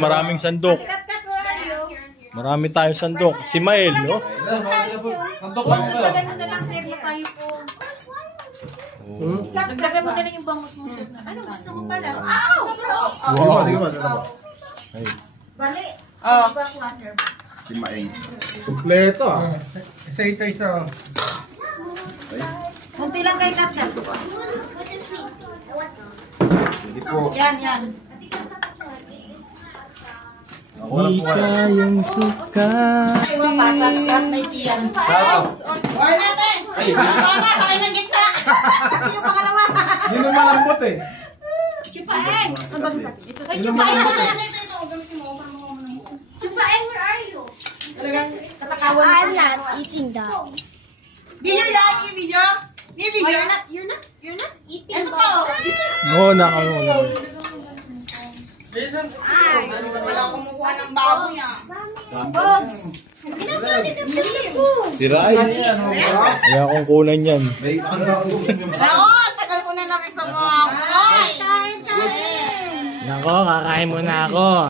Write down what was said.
Maraming sandok. Marami tayong sandok. Si Mael, no? Sandok lang ito. Dagdagan mo na lang, sir, na tayo po. Dagdagan mo na lang yung bangus mo, sir. Ano gusto mo pala? Wow. Sige ba? Bali. Si Mael. Kompleto ah. Isa. Kunti lang kay Kat. Hindi po. Yan. Di kayang sukat. Ay, mapatas ka, may tiyan. Or natin! Mama, kami ng gitna! Yung pangalawa! Yun ang malambot eh. Chupaeng! Ang bang sakit? Ito. Yun ang malambot eh. Chupaeng, where are you? Talagang katakawan. I'm not eating that. Video yan, i-video. I-video. You're not eating Ito po. Oo, nakawala. Wala akong kumukuha ng baboy ah. Bogs! Tiray. Kaya akong kunan yan. Nako, tagal ko na namin sa mga. Kain! Nako, kakain muna ako.